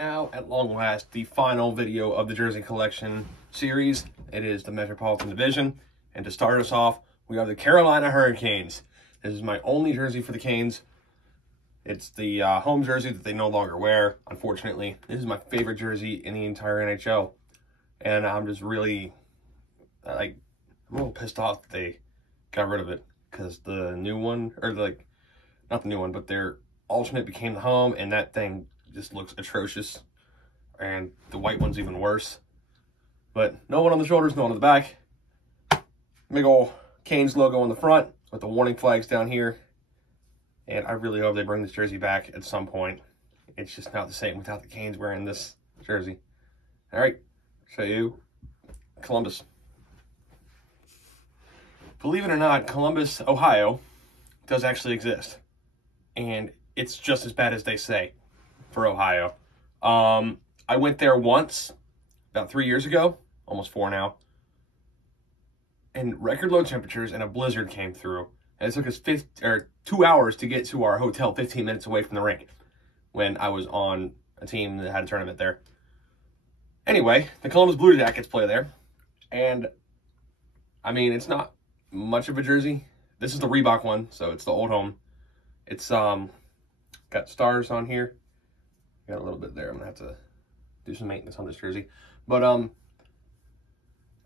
now, at long last, the final video of the jersey collection series. It is the Metropolitan Division. And to start us off, we have the Carolina Hurricanes. This is my only jersey for the Canes. It's the home jersey that they no longer wear, unfortunately. This is my favorite jersey in the entire NHL. And I'm just really, I'm a little pissed off that they got rid of it. Because the new one, or not the new one, but their alternate became the home, and that thing just looks atrocious. And the white one's even worse. But no one on the shoulders, no one on the back. Big ol' Canes logo on the front with the warning flags down here. And I really hope they bring this jersey back at some point. It's just not the same without the Canes wearing this jersey. All right, show you Columbus. Believe it or not, Columbus, Ohio, does actually exist. And it's just as bad as they say for Ohio. I went there once, about 3 years ago, almost 4 now. And record low temperatures and a blizzard came through. And it took us 2 hours to get to our hotel 15 minutes away from the rink when I was on a team that had a tournament there. Anyway, the Columbus Blue Jackets play there. And, I mean, it's not much of a jersey. This is the Reebok one, so it's the old home. It's got stars on here. Got a little bit there. I'm gonna have to do some maintenance on this jersey. But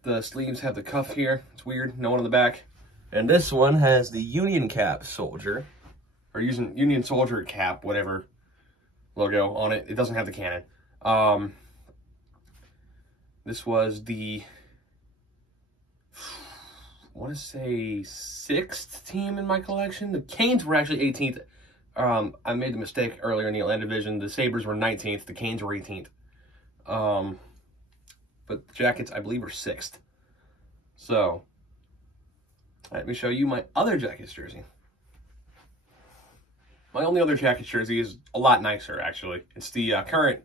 the sleeves have the cuff here. It's weird. No one on the back. And this one has the Union Cap Soldier, or using Union Soldier cap, whatever logo on it. It doesn't have the cannon. This was the, I want to say 6th team in my collection. The Canes were actually 18th. I made the mistake earlier in the Atlantic Division. The Sabres were 19th. The Canes were 18th. But the Jackets, I believe, were 6th. So, let me show you my other Jackets jersey. My only other Jackets jersey is a lot nicer, actually. It's the current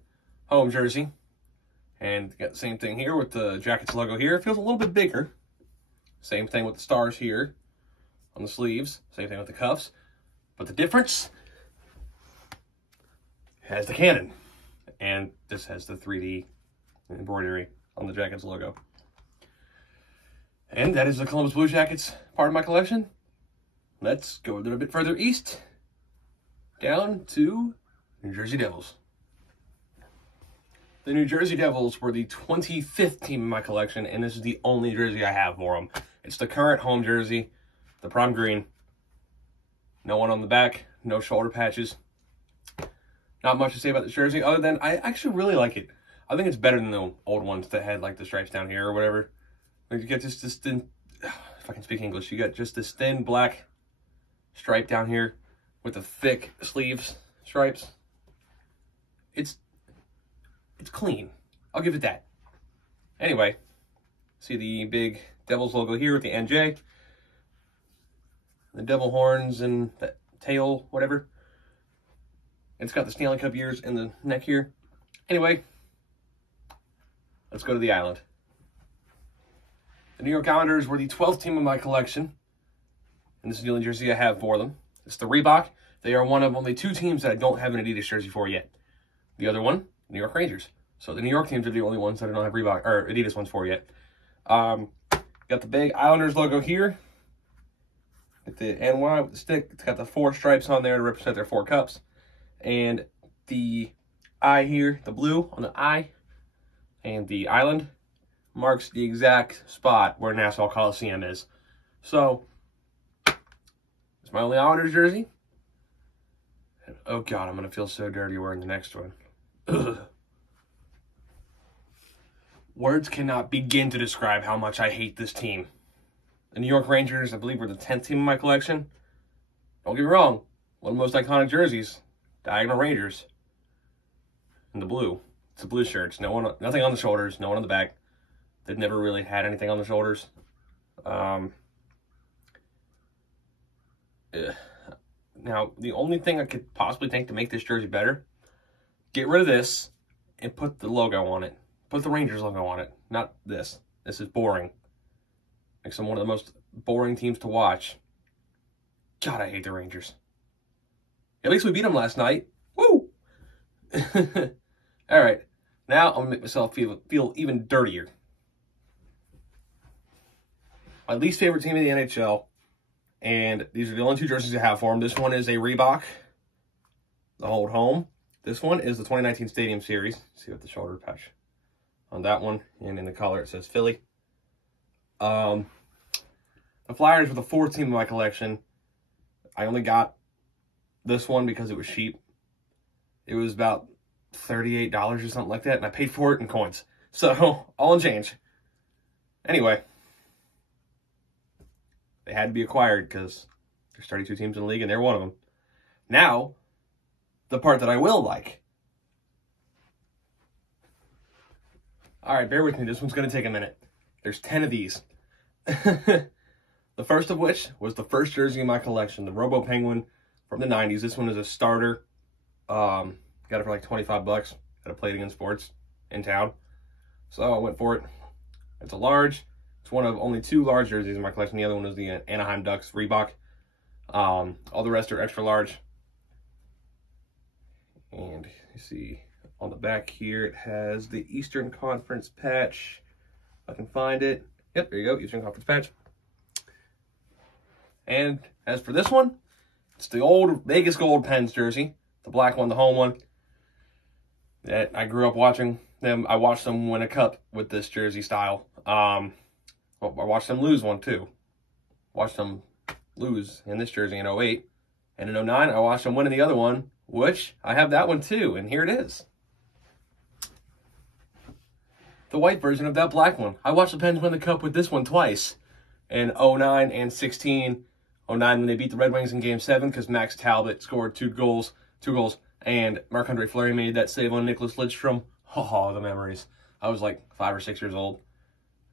home jersey. And got the same thing here with the Jackets logo here. It feels a little bit bigger. Same thing with the stars here on the sleeves. Same thing with the cuffs. But the difference has the cannon. And this has the 3D embroidery on the Jackets logo. And that is the Columbus Blue Jackets part of my collection. Let's go a little bit further east. Down to New Jersey Devils. The New Jersey Devils were the 25th team in my collection, and this is the only jersey I have for them. It's the current home jersey, the prom green. No one on the back, no shoulder patches. Not much to say about this jersey, other than I actually really like it. I think it's better than the old ones that had like the stripes down here or whatever. Like you get just this thin, if I can speak English, you got just this thin black stripe down here with the thick sleeves stripes. It's clean. I'll give it that. Anyway, see the big Devils logo here with the NJ. The devil horns and the tail, whatever. It's got the Stanley Cup ears in the neck here. Anyway, let's go to the island. The New York Islanders were the 12th team in my collection. And this is the only jersey I have for them. It's the Reebok. They are one of only 2 teams that I don't have an Adidas jersey for yet. The other one, New York Rangers. So the New York teams are the only ones that I don't have Reebok or Adidas ones for yet. Got the big Islanders logo here. Got the NY with the stick. It's got the 4 stripes on there to represent their 4 cups. And the eye here, the blue on the eye, and the island marks the exact spot where Nassau Coliseum is. So, it's my only Islanders jersey. And, oh God, I'm going to feel so dirty wearing the next one. Ugh. Words cannot begin to describe how much I hate this team. The New York Rangers, I believe, were the 10th team in my collection. Don't get me wrong, one of the most iconic jerseys. Diagonal Rangers. And the blue. It's the blue shirts. Nothing on the shoulders. No one on the back. They've never really had anything on the shoulders. Now, the only thing I could possibly think to make this jersey better, get rid of this and put the logo on it. Put the Rangers logo on it. Not this. This is boring. Makes them one of the most boring teams to watch. God, I hate the Rangers. At least we beat them last night. Woo! All right, now I'm gonna make myself feel even dirtier. My least favorite team in the NHL, and these are the only two jerseys I have for them. This one is a Reebok, the Hold Home. This one is the 2019 Stadium Series. See what the shoulder patch on that one, and in the collar it says Philly. The Flyers were the fourth team in my collection. I only got this one because it was cheap. It was about $38 or something like that, and I paid for it in coins. So, all in change. Anyway, they had to be acquired because there's 32 teams in the league, and they're one of them. Now, the part that I will like. All right, bear with me. This one's going to take a minute. There's 10 of these. The first of which was the first jersey in my collection, the Robo Penguin from the 90s. This one is a starter. Got it for like 25 bucks at a Play It Again Sports in town. So I went for it. It's a large. It's one of only 2 large jerseys in my collection. The other one is the Anaheim Ducks Reebok. All the rest are extra large. And you see on the back here, it has the Eastern Conference patch. If I can find it. Yep, there you go, Eastern Conference patch. And as for this one, it's the old Vegas Gold Pens jersey, the black one, the home one. That I grew up watching them. I watched them win a cup with this jersey style. Well, I watched them lose one too. Watched them lose in this jersey in 08. And in 09, I watched them win in the other one, which I have that one too. And here it is. The white version of that black one. I watched the Pens win the cup with this one twice. In 09 and 16. 09 when they beat the Red Wings in Game 7 because Max Talbot scored two goals, and Marc-Andre Fleury made that save on Nicholas Lidstrom. Oh, the memories. I was like 5 or 6 years old,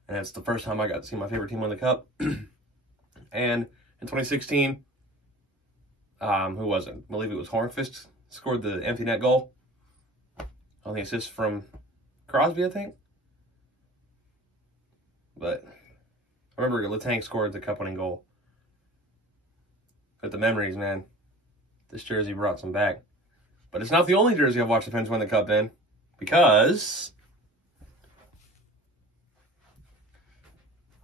and it's the first time I got to see my favorite team win the cup. And in 2016, who was it? I believe it was Hornqvist scored the empty net goal on the assist from Crosby, I think. But I remember Letang scored the cup-winning goal. But the memories, man. This jersey brought some back. But it's not the only jersey I've watched the Pens win the cup in. Because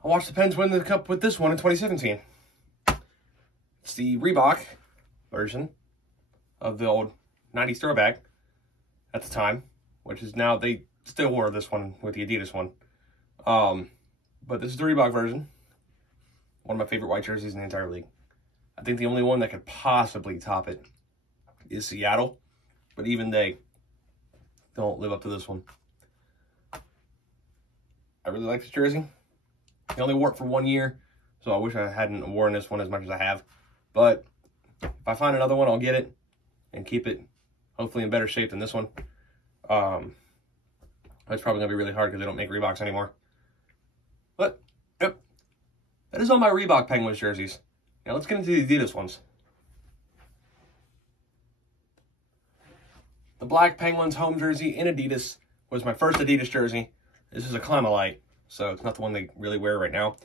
I watched the Pens win the cup with this one in 2017. It's the Reebok version of the old 90s throwback at the time. Which is now, they still wore this one with the Adidas one. But this is the Reebok version. One of my favorite white jerseys in the entire league. I think the only one that could possibly top it is Seattle. But even they don't live up to this one. I really like this jersey. I only wore it for 1 year. So I wish I hadn't worn this one as much as I have. But if I find another one, I'll get it. And keep it hopefully in better shape than this one. It's probably going to be really hard because they don't make Reeboks anymore. But, yep. That is all my Reebok Penguins jerseys. Now let's get into the Adidas ones. The black Penguins home jersey in Adidas was my first Adidas jersey. This is a Climalite, so it's not the one they really wear right now.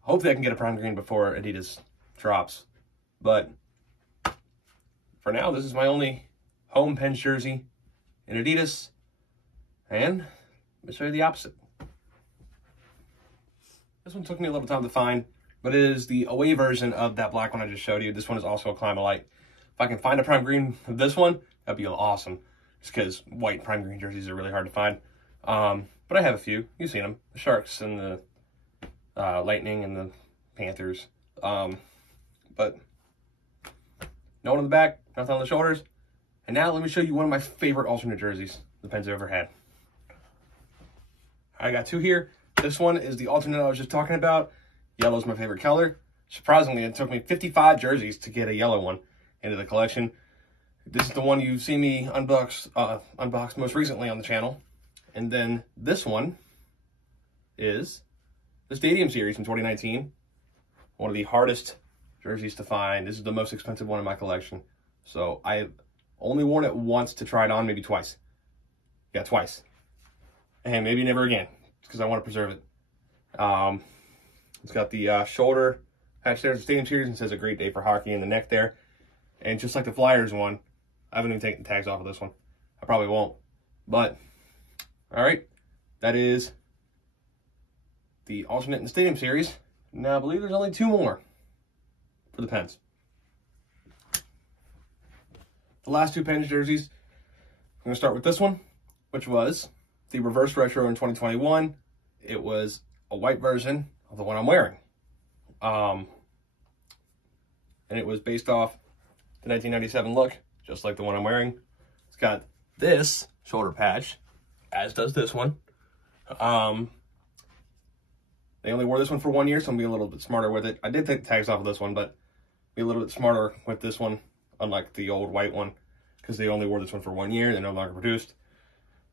Hopefully I can get a prime green before Adidas drops. But for now, this is my only home Pens jersey in Adidas. And let me show you the opposite. This one took me a little time to find, but it is the away version of that black one I just showed you. This one is also a Climalite. If I can find a prime green of this one, that'd be awesome. Just because white prime green jerseys are really hard to find. But I have a few. You've seen them. The Sharks and the Lightning and the Panthers. But no one on the back, nothing on the shoulders. And now let me show you one of my favorite alternate jerseys the Pens have ever had. I got 2 here. This one is the alternate I was just talking about. Yellow's my favorite color. Surprisingly, it took me 55 jerseys to get a yellow one into the collection. This is the one you've seen me unbox most recently on the channel. And then this one is the Stadium Series from 2019. One of the hardest jerseys to find. This is the most expensive one in my collection. So I've only worn it once to try it on, maybe twice. Yeah, twice. And maybe never again, because I want to preserve it. It's got the shoulder patch there, the Stadium Series, and says a great day for hockey in the neck there. And just like the Flyers one, I haven't even taken the tags off of this one. I probably won't. But All right, that is the alternate in the Stadium Series. Now, I believe there's only 2 more for the Pens. The last 2 Pens jerseys, I'm going to start with this one, which was the reverse retro in 2021. It was a white version of the one I'm wearing. And it was based off the 1997 look, just like the one I'm wearing. It's got this shoulder patch, as does this one. They only wore this one for 1 year, so I'm going to be a little bit smarter with it. I did take the tags off of this one, but be a little bit smarter with this one, unlike the old white one, because they only wore this one for 1 year. They're no longer produced.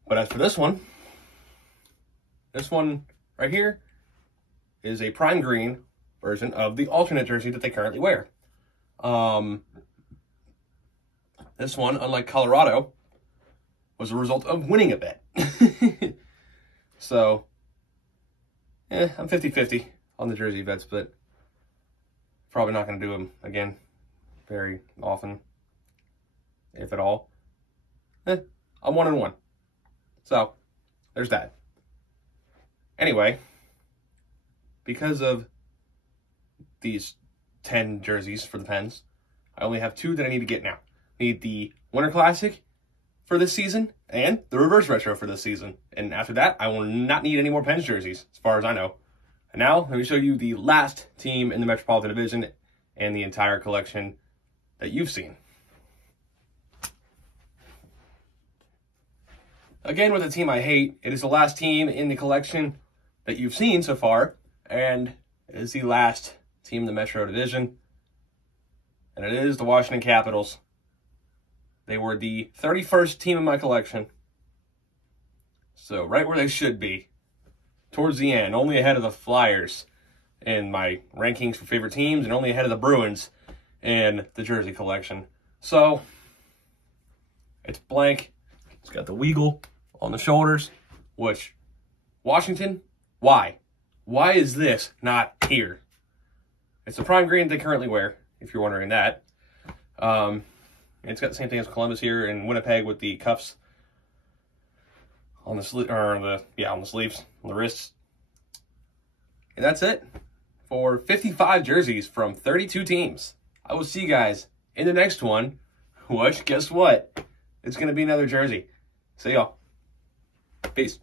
But as for this one right here is a prime green version of the alternate jersey that they currently wear. This one, unlike Colorado, was a result of winning a bet. So, I'm 50-50 on the jersey bets, but probably not going to do them again very often, if at all. I'm 1-1. So, there's that. Anyway, because of these 10 jerseys for the Pens, I only have 2 that I need to get now. I need the Winter Classic for this season and the reverse retro for this season. And after that, I will not need any more Pens jerseys, as far as I know. And now, let me show you the last team in the Metropolitan Division and the entire collection that you've seen. Again, with a team I hate, it is the last team in the collection that you've seen so far, and it is the last team in the Metro Division, and it is the Washington Capitals. They were the 31st team in my collection, so right where they should be, towards the end, only ahead of the Flyers in my rankings for favorite teams, and only ahead of the Bruins in the jersey collection. So, it's blank. It's got the Weagle on the shoulders, which, Washington, why? Why is this not here? It's the prime green they currently wear, if you're wondering that. It's got the same thing as Columbus here in Winnipeg with the cuffs on the sleeve, or on the sleeves, on the wrists. And that's it for 55 jerseys from 32 teams. I will see you guys in the next one, which, guess what? It's going to be another jersey. See y'all. Peace.